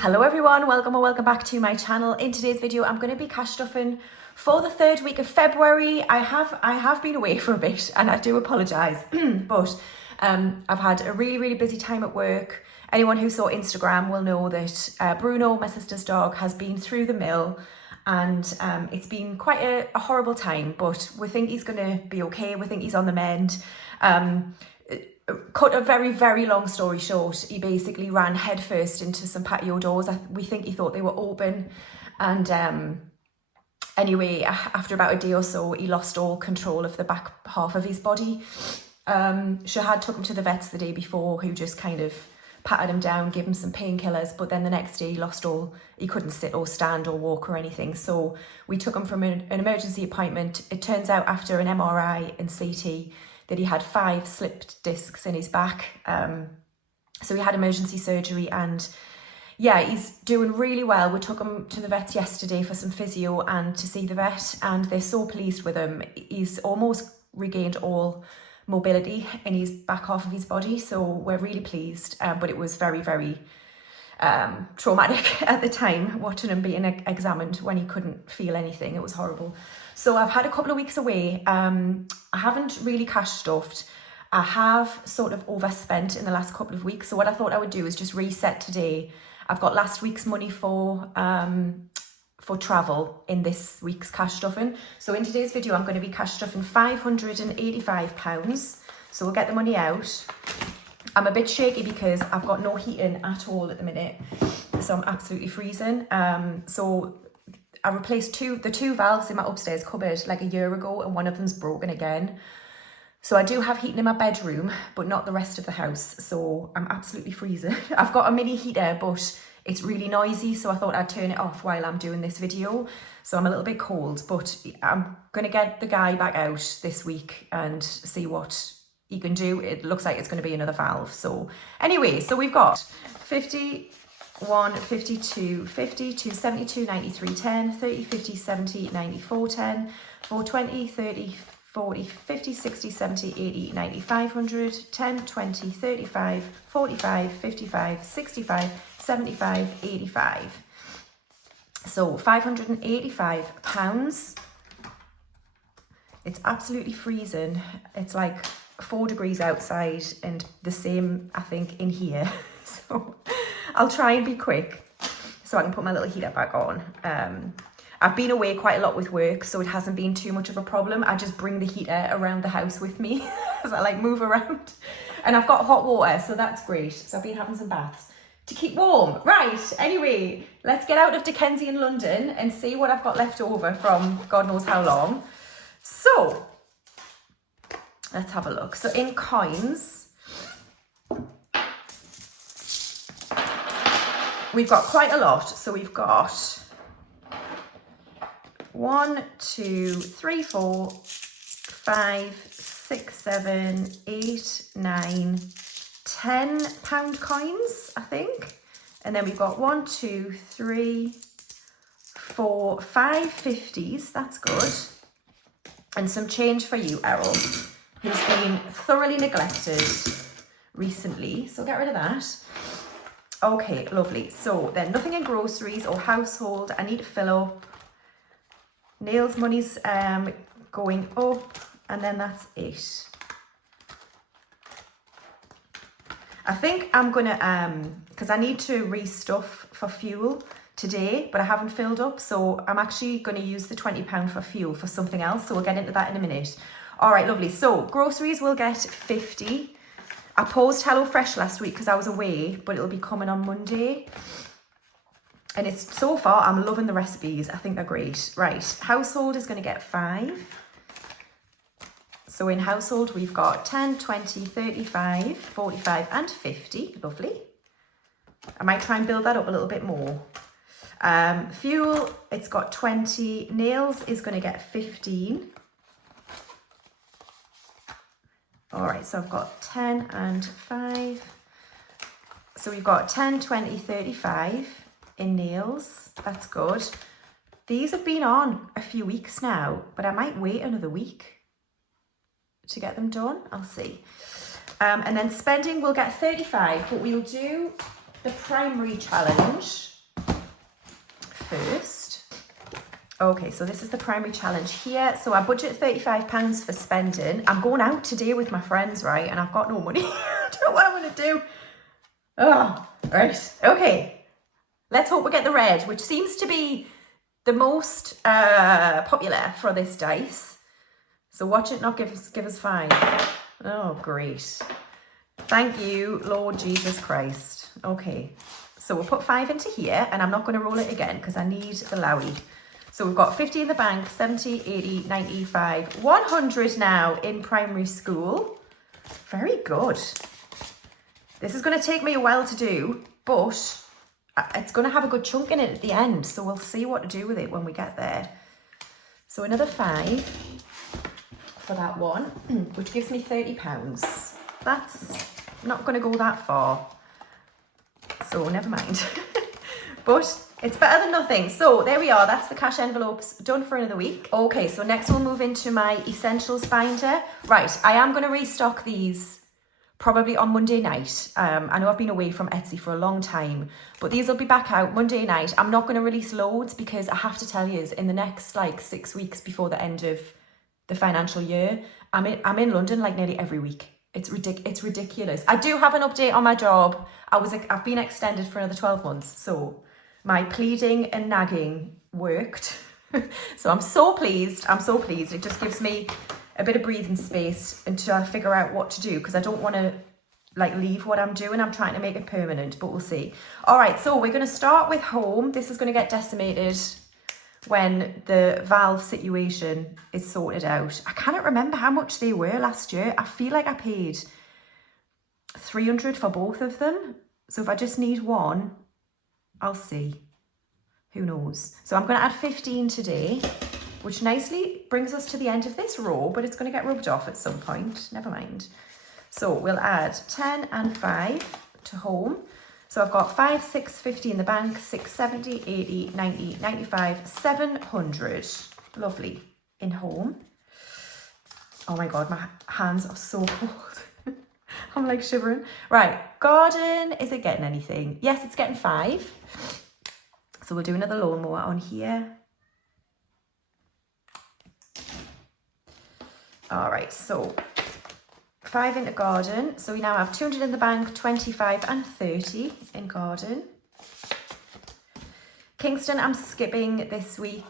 Hello everyone, welcome or welcome back to my channel. In today's video I'm going to be cash stuffing for the third week of February. I have been away for a bit and I do apologise, but I've had a really busy time at work. Anyone who saw Instagram will know that Bruno, my sister's dog, has been through the mill and it's been quite a horrible time, but we think he's going to be okay. We think he's on the mend. Cut a very long story short, he basically ran headfirst into some patio doors. We think he thought they were open, and anyway, after about a day or so, he lost all control of the back half of his body. Shahad took him to the vets the day before, who just kind of patted him down, gave him some painkillers, but then the next day he couldn't sit or stand or walk or anything. So we took him from an emergency appointment. It turns out after an MRI and CT that he had 5 slipped discs in his back. So he had emergency surgery and yeah, he's doing really well. We took him to the vets yesterday for some physio and to see the vet, and they're so pleased with him. He's almost regained all mobility in his back half of his body, so we're really pleased. But it was very traumatic at the time, watching him being examined when he couldn't feel anything. It was horrible. So I've had a couple of weeks away. I haven't really cash stuffed. I have sort of overspent in the last couple of weeks. So what I thought I would do is just reset today. I've got last week's money for travel in this week's cash stuffing. So in today's video, I'm going to be cash stuffing £585. So we'll get the money out. I'm a bit shaky because I've got no heating at all at the minute. So I'm absolutely freezing. So I replaced the two valves in my upstairs cupboard like a year ago, and one of them's broken again. So I do have heating in my bedroom, but not the rest of the house. So I'm absolutely freezing. I've got a mini heater, but it's really noisy. So I thought I'd turn it off while I'm doing this video. So I'm a little bit cold, but I'm going to get the guy back out this week and see what he can do. It looks like it's going to be another valve. So anyway, so we've got 51, 52, 50, 272, 93, 10, 30, 50, 70, 94, 10, 420, 30, 40, 50, 60, 70, 80, 90, 500, 10, 20, 35, 45, 55, 65, 75, 85. So £585. It's absolutely freezing. It's like 4 degrees outside and the same, I think, in here. So I'll try and be quick so I can put my little heater back on. I've been away quite a lot with work, so it hasn't been too much of a problem. I just bring the heater around the house with me as I like move around. And I've got hot water, so that's great. So I've been having some baths to keep warm. Right, anyway, let's get out of Dickensian London and see what I've got left over from God knows how long. So let's have a look. So in coins, we've got quite a lot. So we've got 1, 2, 3, 4, 5, 6, 7, 8, 9, 10 pound coins, I think. And then we've got 1, 2, 3, 4, 5 50s. That's good. And some change for you, Errol, who's been thoroughly neglected recently. So get rid of that. Okay, lovely. So then nothing in groceries or household. I need to fill up. Nails money's going up, and then that's it. I think I'm gonna because I need to restuff for fuel today, but I haven't filled up, so I'm actually going to use the £20 for fuel for something else. So we'll get into that in a minute. All right, lovely. So groceries will get 50. I paused HelloFresh last week because I was away, but it'll be coming on Monday. And it's so far, I'm loving the recipes. I think they're great. Right, household is going to get 5. So in household, we've got 10, 20, 35, 45 and 50. Lovely. I might try and build that up a little bit more. Fuel, it's got 20. Nails is going to get 15. All right, so I've got 10 and 5. So we've got 10, 20, 35 in nails. That's good. These have been on a few weeks now, but I might wait another week to get them done. I'll see. And then spending, we'll get 35, but we'll do the primary challenge first. Okay, so this is the primary challenge here. So I budget £35 for spending. I'm going out today with my friends, right? And I've got no money. I don't know what I'm going to do. Oh, right. Okay. Let's hope we get the red, which seems to be the most popular for this dice. So watch it not give us 5. Oh, great. Thank you, Lord Jesus Christ. Okay. So we'll put 5 into here, and I'm not going to roll it again because I need the lowy. So we've got 50 in the bank, 70, 80, 95, 100 now in primary school. Very good. This is going to take me a while to do, but it's going to have a good chunk in it at the end. So we'll see what to do with it when we get there. So another 5 for that one, which gives me £30. That's not going to go that far. So never mind. But it's better than nothing. So there we are. That's the cash envelopes done for another week. Okay, so next we'll move into my essentials binder. Right, I am going to restock these probably on Monday night. I know I've been away from Etsy for a long time, but these will be back out Monday night. I'm not going to release loads because I have to tell you, in the next like 6 weeks before the end of the financial year, I'm in London like nearly every week. It's ridiculous. I do have an update on my job. I've been extended for another 12 months. So my pleading and nagging worked. So I'm so pleased. It just gives me a bit of breathing space until I figure out what to do, because I don't want to like leave what I'm doing. I'm trying to make it permanent, but we'll see. All right, so we're going to start with home. This is going to get decimated when the valve situation is sorted out. I cannot remember how much they were last year. I feel like I paid 300 for both of them. So if I just need one, I'll see. Who knows? So I'm going to add 15 today, which nicely brings us to the end of this row, but it's going to get rubbed off at some point. Never mind. So we'll add 10 and 5 to home. So I've got 5, 6, 50 in the bank, 6, 70, 80, 90, 95, 700. Lovely. In home. Oh my God, my hands are so cold. I'm like shivering. Right, garden, is it getting anything? Yes, it's getting 5. So we'll do another lawnmower on here. All right, so 5 into garden. So we now have 200 in the bank, 25 and 30 in garden. Kingston, I'm skipping this week.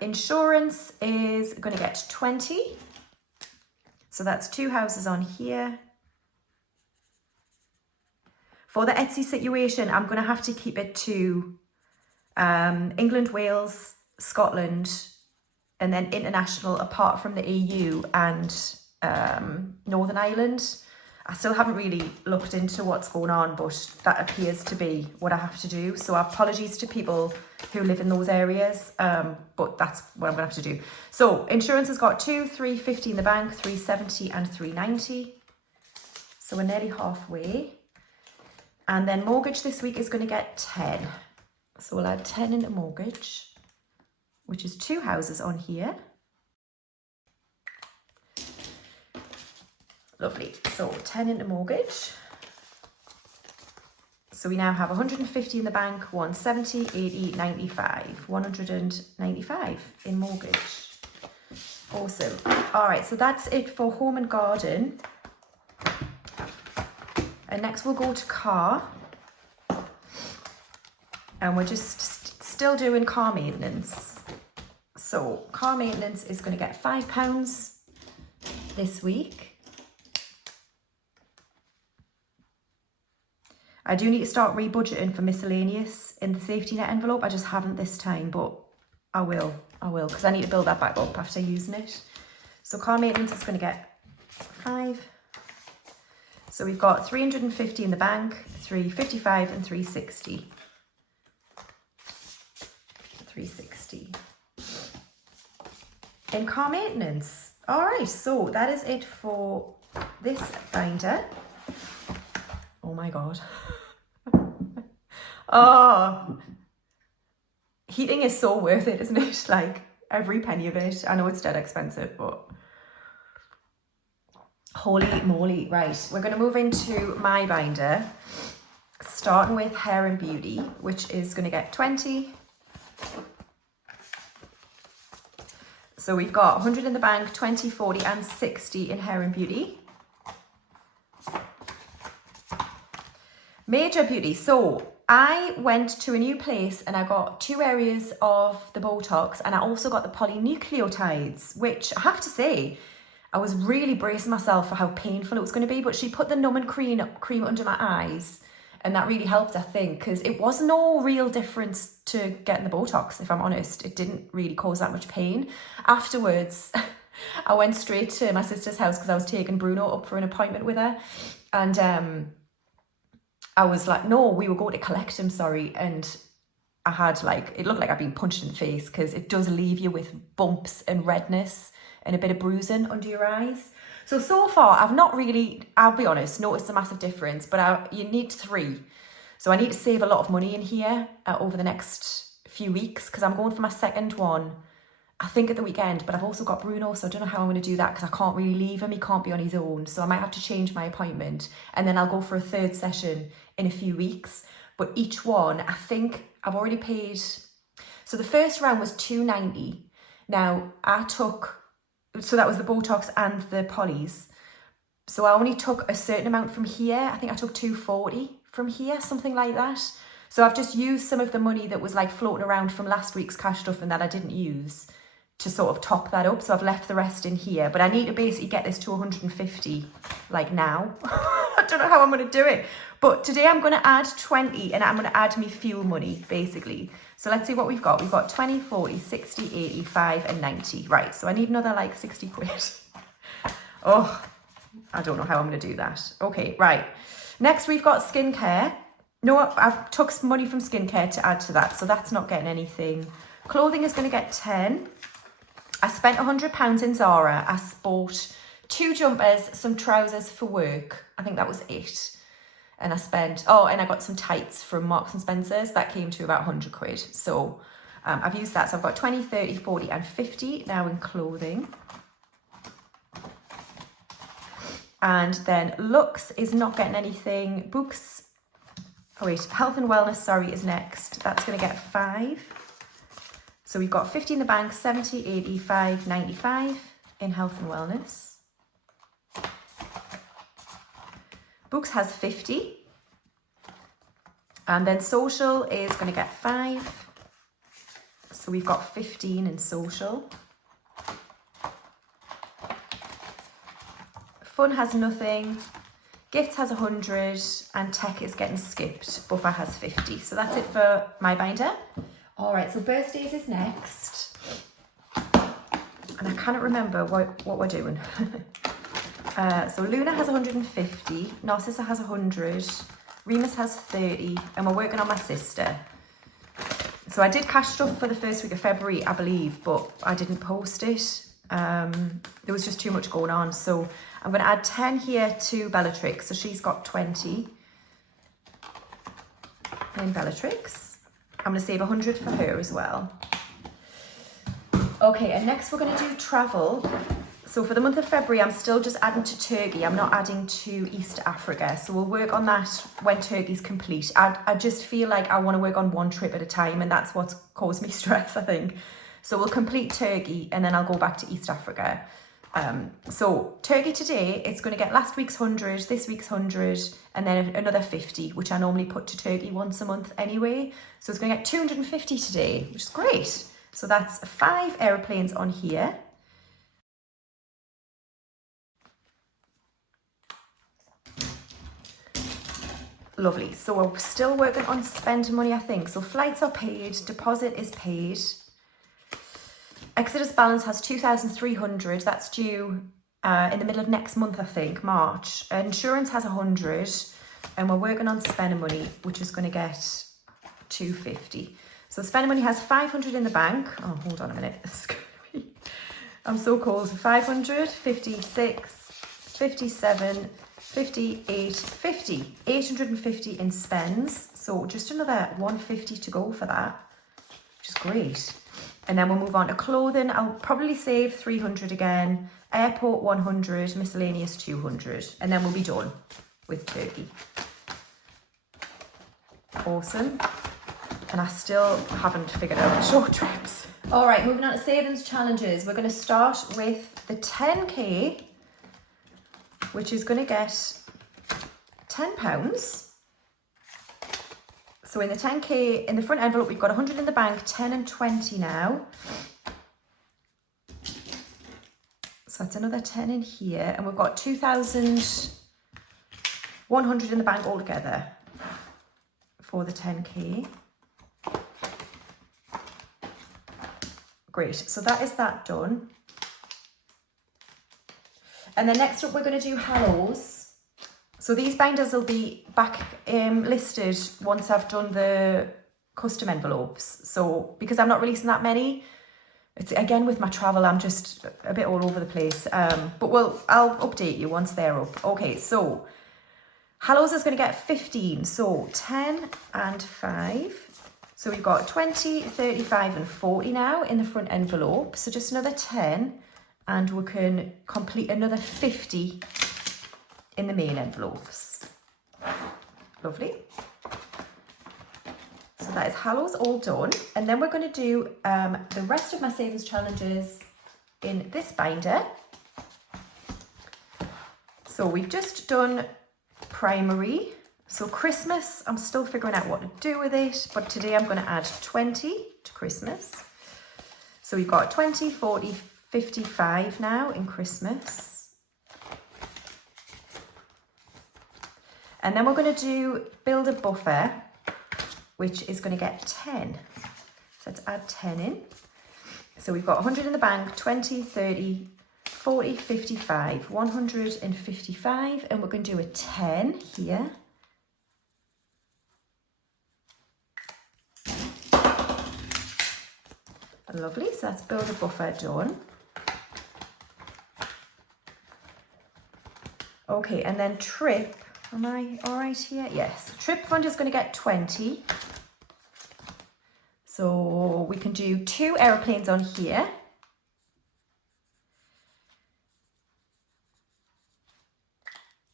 Insurance is going to get 20. So that's 2 houses on here. For the Etsy situation, I'm going to have to keep it to England, Wales, Scotland, and then international apart from the EU and Northern Ireland. I still haven't really looked into what's going on, but that appears to be what I have to do. So apologies to people who live in those areas, but that's what I'm gonna have to do. So insurance has got 2, 350 in the bank, 370 and 390. So we're nearly halfway. And then mortgage this week is gonna get 10. So we'll add 10 into mortgage, which is 2 houses on here. Lovely. So 10 into mortgage. So we now have 150 in the bank, 170, 80, 95, 195 in mortgage. Awesome. All right, so that's it for home and garden. And next we'll go to car. And we're just still doing car maintenance. So car maintenance is going to get £5 this week. I do need to start rebudgeting for miscellaneous in the safety net envelope. I just haven't this time, but I will, because I need to build that back up after using it. So car maintenance is going to get 5. So we've got 350 in the bank, 355 and 360. 360. In car maintenance. All right, so that is it for this binder. Oh my God. Oh, heating is so worth it, isn't it? Like every penny of it. I know it's dead expensive, but holy moly. Right, we're going to move into my binder, starting with hair and beauty, which is going to get 20, So we've got 100 in the bank, 20, 40 and 60 in Hair and Beauty. Major Beauty. So I went to a new place and I got 2 areas of the Botox, and I also got the polynucleotides, which I have to say, I was really bracing myself for how painful it was going to be, but she put the numbing cream under my eyes, and that really helped, I think, because it was no real difference to getting the Botox, if I'm honest. It didn't really cause that much pain. Afterwards, I went straight to my sister's house because I was taking Bruno up for an appointment with her, and I was like, no, we were going to collect him, sorry, and I had like, it looked like I'd been punched in the face because it does leave you with bumps and redness and a bit of bruising under your eyes. So far, I've not really, I'll be honest, noticed a massive difference, but you need 3. So I need to save a lot of money in here over the next few weeks because I'm going for my second one, I think at the weekend, but I've also got Bruno, so I don't know how I'm going to do that because I can't really leave him. He can't be on his own. So I might have to change my appointment, and then I'll go for a 3rd session in a few weeks. But each one, I think I've already paid. So the first round was $290. Now I took, so that was the Botox and the polys. So I only took a certain amount from here. I think I took $240 from here, something like that. So I've just used some of the money that was like floating around from last week's cash stuff and that I didn't use to sort of top that up. So I've left the rest in here, but I need to basically get this to 150 like now. I don't know how I'm going to do it, but today I'm going to add 20 and I'm going to add me fuel money basically. So let's see what we've got. We've got 20, 40, 60, 85 and 90. Right, so I need another like 60 quid. Oh, I don't know how I'm going to do that. Okay, right. Next we've got skincare. No, I've took some money from skincare to add to that, so that's not getting anything. Clothing is going to get 10. I spent £100 in Zara. I bought 2 jumpers, some trousers for work. I think that was it. And I spent, oh, and I got some tights from Marks and Spencer's. That came to about 100 quid. So I've used that. So I've got 20, 30, 40 and 50 now in clothing. And then looks is not getting anything. Books, oh wait, health and wellness, sorry, is next. That's going to get 5. So we've got 50 in the bank, 70, 85, 95 in health and wellness. Books has 50. And then social is going to get 5. So we've got 15 in social. Fun has nothing. Gifts has 100 and tech is getting skipped. Buffer has 50. So that's it for my binder. All right, so birthdays is next. And I cannot remember what we're doing. So Luna has 150, Narcissa has 100, Remus has 30, and we're working on my sister. So I did cash stuff for the first week of February, I believe, but I didn't post it. There was just too much going on. So I'm going to add 10 here to Bellatrix. So she's got 20 in Bellatrix. I'm going to save 100 for her as well. Okay, and next we're going to do travel. So for the month of February, I'm still just adding to Turkey. I'm not adding to East Africa. So we'll work on that when Turkey's complete. I just feel like I want to work on one trip at a time, and that's what's caused me stress, I think. So we'll complete Turkey, and then I'll go back to East Africa. So Turkey today, it's going to get last week's 100, this week's 100, and then another 50, which I normally put to Turkey once a month anyway. So it's going to get 250 today, which is great. So that's 5 aeroplanes on here. Lovely. So we're still working on spending money, I think. So flights are paid, deposit is paid. Exodus balance has 2,300. That's due in the middle of next month, I think, March. Insurance has 100, and we're working on spending money, which is going to get 250. So spending money has 500 in the bank. Oh, hold on a minute. I'm so cold. 500, 56, 57, 58, 50. 850 in spends. So just another 150 to go for that, which is great. And then we'll move on to clothing. I'll probably save 300 again. Airport 100, miscellaneous 200. And then we'll be done with Turkey. Awesome. and I still haven't figured out short trips. All right, moving on to savings challenges. We're going to start with the 10k, which is going to get £10. So in the 10k, in the front envelope, we've got 100 in the bank, 10 and 20 now. So that's another 10 in here, and we've got 2,100 in the bank altogether for the 10k. Great, so that is that done. And then next up, we're going to do Hallows. So these binders will be back listed once I've done the custom envelopes. So because I'm not releasing that many, it's again with my travel, I'm just a bit all over the place. But I'll update you once they're up. Okay, so Hallows is going to get 15. So 10 and 5. So we've got 20, 35 and 40 now in the front envelope. So just another 10 and we can complete another 50 in the main envelopes. Lovely. So that is Hallows all done. And then we're going to do the rest of my savings challenges in this binder. So we've just done primary. So Christmas, I'm still figuring out what to do with it, but today I'm going to add 20 to Christmas. So we've got 20, 40, 55 now in Christmas. And then we're going to do build a buffer, which is going to get 10. So let's add 10 in. So we've got 100 in the bank, 20, 30, 40, 55, 155, and we're going to do a 10 here. Lovely, so that's build a buffer done. Okay, and then trip, am I all right here? Yes, trip fund is going to get 20. So we can do 2 aeroplanes on here.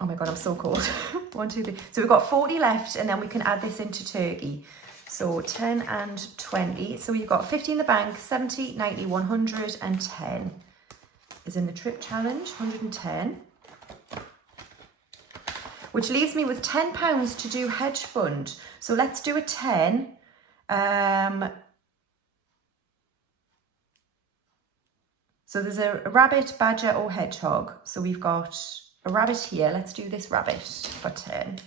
Oh my God, I'm so cold. 1, 2, 3. So we've got 40 left, and then we can add this into Turkey. So 10 and 20. So we've got 50 in the bank, 70, 90, 100 and 10 is in the trip challenge, 110. Which leaves me with £10 to do hedge fund. So let's do a 10. So there's a rabbit, badger or hedgehog. So we've got a rabbit here. Let's do this rabbit for 10.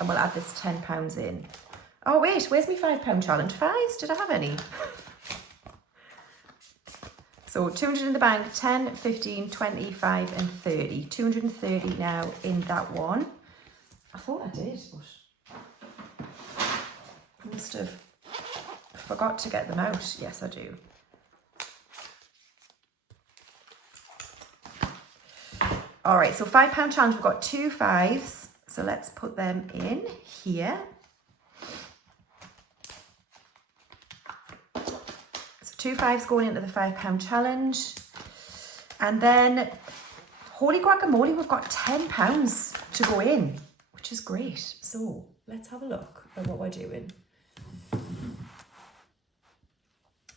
And we'll add this £10 in. Oh wait, where's my £5 challenge? 5s? Did I have any? So 200 in the bank, 10, 15, 25 and 30. 230 now in that one. I thought I did, but I must have forgot to get them out. Yes, I do. All right, so £5 challenge. We've got 2 5s. So let's put them in here. So 2 5s going into the £5 challenge. And then, holy guacamole, we've got £10 to go in, which is great. So let's have a look at what we're doing.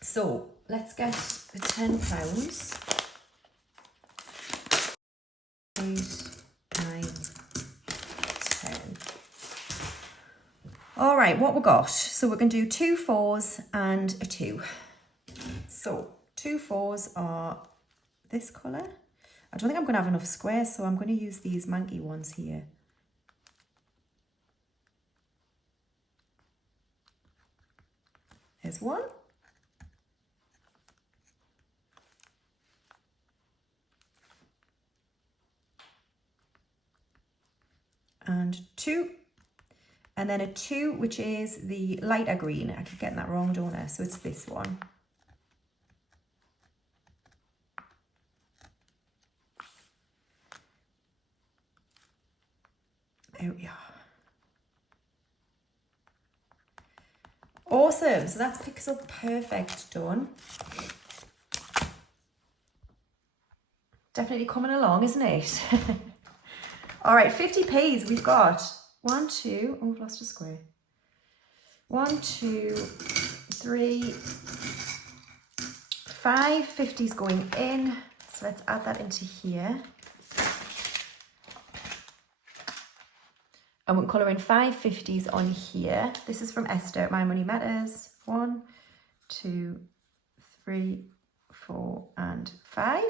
So let's get the £10. 8, 9, 10. All right, what we got? So we're going to do 2 4s and a 2. So 2 4s are this colour. I don't think I'm going to have enough squares, so I'm going to use these manky ones here. There's one. And 2, and then a 2, which is the lighter green. I keep getting that wrong, don't I? So it's this one. There we are. Awesome, so that's pixel perfect done. Definitely coming along, isn't it? All right, 50p's we've got. 1, 2, oh, I've lost a square. 1, 2, 3, 5 50s going in. So let's add that into here. And we're colouring 5 50s on here. This is from Esther, My Money Matters. 1, 2, 3, 4, and 5.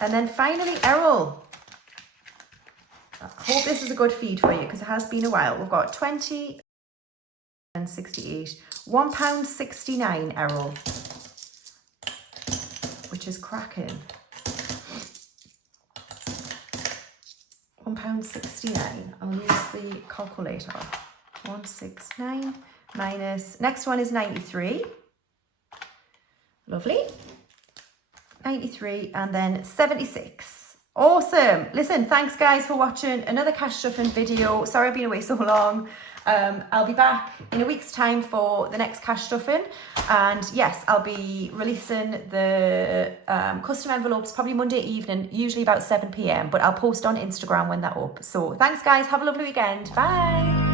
And then finally, Errol. I hope this is a good feed for you because it has been a while. We've got 20 and 68. £1.69, Errol, which is cracking. £1.69. I'll use the calculator. 169 minus, next one is 93. Lovely. 93 and then 76. Awesome. Listen, thanks guys for watching another cash stuffing video. Sorry I've been away so long. I'll be back in a week's time for the next cash stuffing, and yes, I'll be releasing the custom envelopes probably Monday evening, usually about 7 p.m, but I'll post on Instagram when they're up. So thanks guys, have a lovely weekend. Bye.